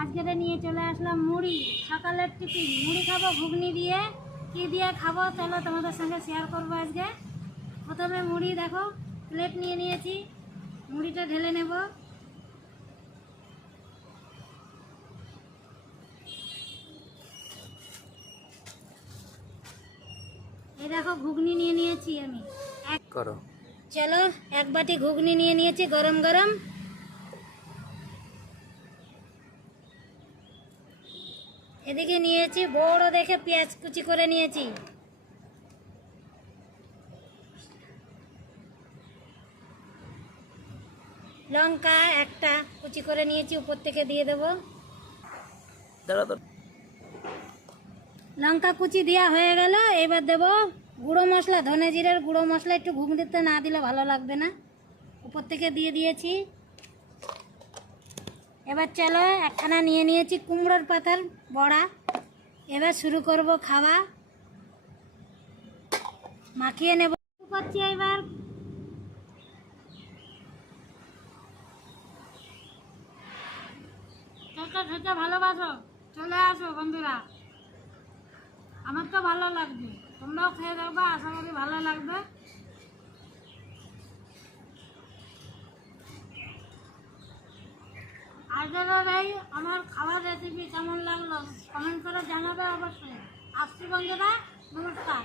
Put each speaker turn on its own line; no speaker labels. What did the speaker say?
আজকে নিয়ে চলে আসলাম মুড়ি সকালের টিফিন। মুড়ি খাব ঘুগনি দিয়ে। কি দিয়ে খাব চলো তোমাদের সঙ্গে শেয়ার করব আজকে। প্রথমে মুড়ি দেখো প্লেট নিয়ে নিয়েছি। মুড়িটা ঢেলে নেব। এই দেখো ঘুগনি নিয়ে নিয়েছি আমি। এক
করো।
চলো এক বাটি ঘুগনি নিয়ে নিয়েছি গরম গরম। এদিকে নিয়েছি বড় দেখে পেঁয়াজ কুচি করে নিয়েছি। লঙ্কা একটা কুচি করে নিয়েছি উপর থেকে দিয়ে দেব। লঙ্কা কুচি দেওয়া হয়ে গেল এবার দেব গুঁড়ো মশলা ধনে জিরের গুঁড়ো মশলা একটু ঘুম দিতে না দিলে ভালো লাগবে না। উপর থেকে দিয়ে দিয়েছি। এবার চলো একখানা নিয়ে নিয়েছি কুমড়োর পাতার বড়া। এবার শুরু করব খাওয়া। মাখিয়ে নেব। করছি এবার। খেতে ভালোবাসো। চলে আসো বন্ধুরা। আমার তো ভালো লাগবে। তোমরাও খেয়ে দেখবা, আশা করি ভালো লাগবে। আজকের ভাই আমার খাবার রেসিপি কেমন লাগল? কমেন্ট করে জানাবে অবশ্যই। আসছি বন্ধুরা নমস্কার।